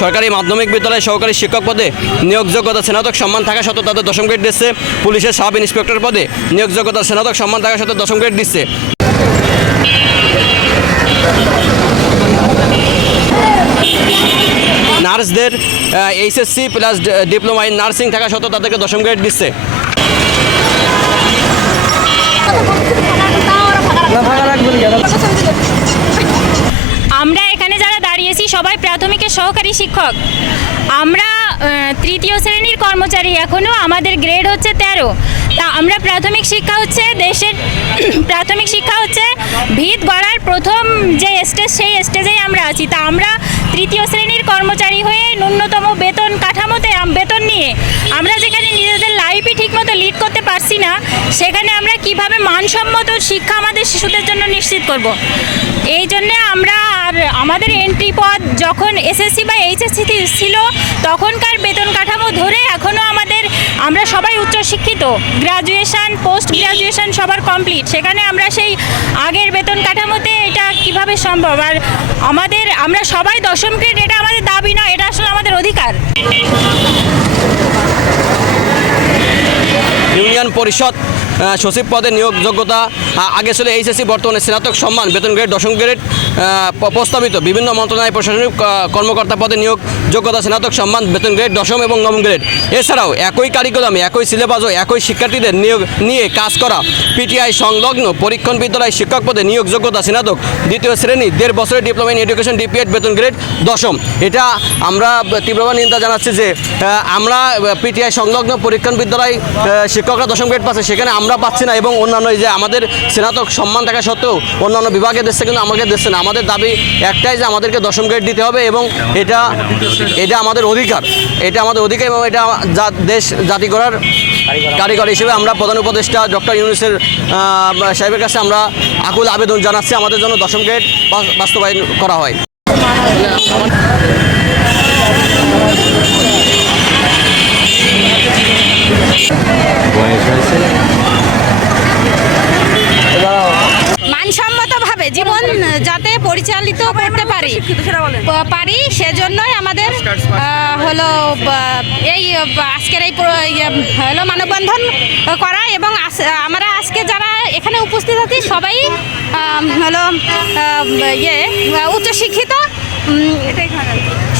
সরকারি মাধ্যমিক বিদ্যালয়ে সহকারী শিক্ষক পদে নিয়োগযোগ্যতা স্নাতক সম্মান থাকা সত্ত্বেও তাদের দশম গ্রেড দিচ্ছে। পুলিশের সাব ইন্সপেক্টর পদে নিয়োগযোগ্যতা স্নাতক সম্মান থাকা সত্ত্বেও দশম গ্রেড দিচ্ছে। নার্সদের HSC plus diploma in nursing থাকা সত্ত্বেও তাদেরকে দশম গ্রেড দিচ্ছে। দাঁড়িয়েছি সবাই প্রাথমিকের সহকারী শিক্ষক। আমরা তৃতীয় শ্রেণির কর্মচারী এখনও আমাদের গ্রেড হচ্ছে তেরো। তা আমরা প্রাথমিক শিক্ষা হচ্ছে দেশের, প্রাথমিক শিক্ষা হচ্ছে ভিত গড়ার প্রথম যে স্টেজ সেই স্টেজেই আমরা আছি। তা আমরা তৃতীয় শ্রেণির কর্মচারী হয়ে ন্যূনতম বেতন কাঠামোতে বেতন নিয়ে আমরা যেখানে নিজেদের পারছি না, সেখানে আমরা কীভাবে মানসম্মত শিক্ষা আমাদের শিশুদের জন্য নিশ্চিত করব? এই জন্যে আমরা আর আমাদের এন্ট্রি পদ যখন এসএসসি বা এইচএসসি ছিল, তখনকার বেতন কাঠামো ধরে এখনও আমাদের, আমরা সবাই উচ্চশিক্ষিত। গ্রাজুয়েশন পোস্ট গ্রাজুয়েশান সবার কমপ্লিট সেখানে আমরা সেই আগের বেতন কাঠামোতে এটা কীভাবে সম্ভব? আর আমাদের, আমরা সবাই দশম গ্রেড এটা আমাদের দাবি নয় এটা আসলে আমাদের অধিকার। ইউনিয়ন পরিষদ সচিব পদে নিয়োগযোগ্যতা আহ, আগে ছিল এইচএসসি, বর্তমানে স্নাতক সম্মান, বেতন গ্রেড দশম গ্রেড প্রস্তাবিত। বিভিন্ন মন্ত্রণালয়, প্রশাসনিক কর্মকর্তা পদে নিয়োগ, যোগ্যতা, স্নাতক সম্মান, বেতন গ্রেড দশম এবং নবম গ্রেড এছাড়াও একই কারিকুলামে একই সিলেবাস ও একই শিক্ষার্থীদের নিয়োগ নিয়ে কাজ করা পিটিআই সংলগ্ন পরীক্ষণ বিদ্যালয় শিক্ষক পদে নিয়োগ যোগ্যতা, স্নাতক, দ্বিতীয় শ্রেণি, দেড় বছরের ডিপ্লোমা ইন এডুকেশন ডিপিএড বেতন গ্রেড দশম। এটা আমরা তীব্রভাবে নিন্দা জানাচ্ছি যে আমরা পিটিআই সংলগ্ন পরীক্ষণ বিদ্যালয় শিক্ষকরা দশম গ্রেড পাচ্ছে, সেখানে আমরা পাচ্ছি না এবং অন্যান্য যে আমাদের স্নাতক সম্মান থাকা সত্ত্বেও অন্যান্য বিভাগে দিচ্ছে কিন্তু আমাকে দিচ্ছে না। আমাদের দাবি একটাই যে আমাদেরকে দশম গ্রেড দিতে হবে এবং এটা এটা আমাদের অধিকার। এটা আমাদের অধিকার এবং এটা দেশ, জাতি করার কারিগর হিসেবে আমরা প্রধান উপদেষ্টা ডক্টর ইউনুসের সাহেবের কাছে আমরা আকুল আবেদন জানাচ্ছি। আমাদের জন্য দশম গ্রেড বাস্তবায়ন করা হয়। মানসম্মতভাবে জীবন যাতে পরিচালিত করতে পারি। পারি সেজন্যই আমাদের হলো এই আজকের এই ইয়ে, হলো মানববন্ধন করা এবং আমরা আজকে যারা এখানে উপস্থিত আছি সবাই হলো ইয়ে উচ্চশিক্ষিত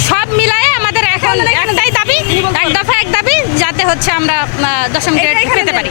সব মিলায়ে আমাদের এখন একটাই দাবি এক দফা এক দাবি যাতে হচ্ছে আমরা দশম গ্রেড পেতে পারি।